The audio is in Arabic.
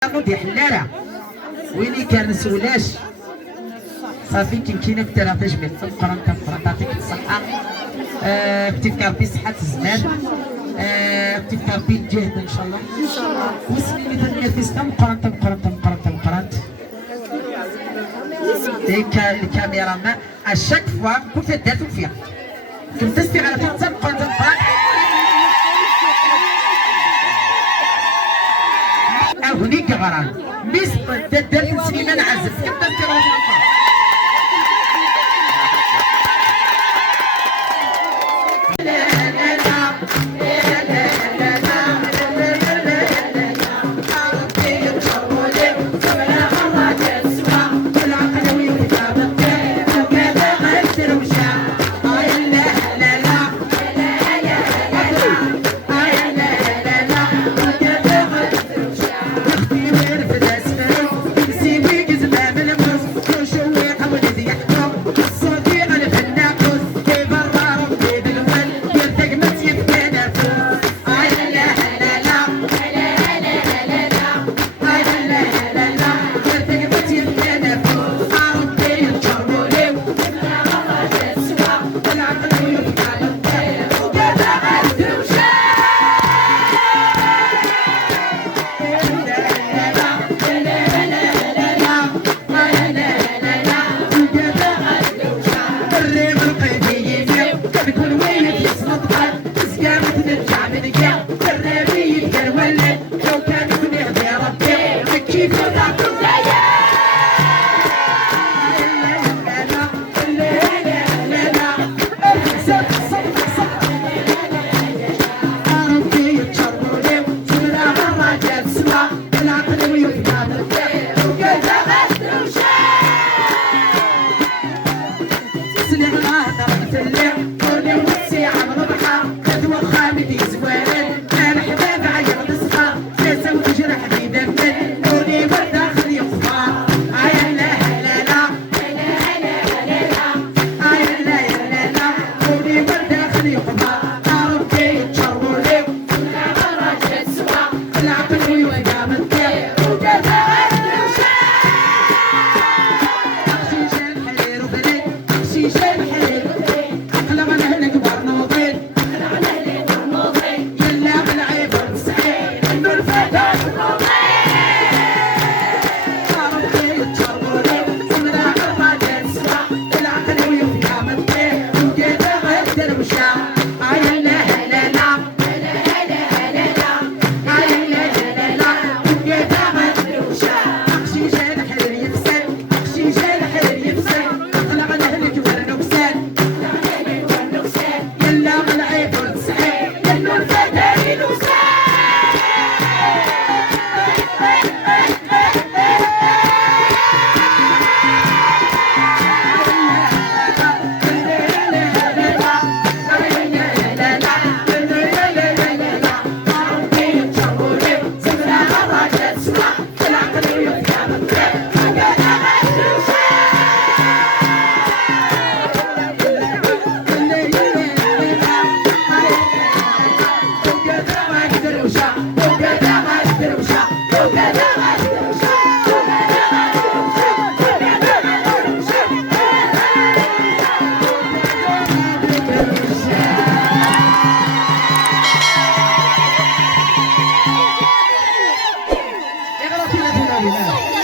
ديال حلاره ويلي كان سولاش صافي كاينه كثير تجميل تنقرا تعطيك الصحه. بتفكر في صحه الزمان، بتفكر في الجهد ان شاء الله. وسميني تنمية في سنه مقرن ديك الكاميرا مان اشاك فوا كنت داتو فيها كنت تستي على تنقرن هنيك غران ميس دار سليمان عزف كم تذكر Gracias.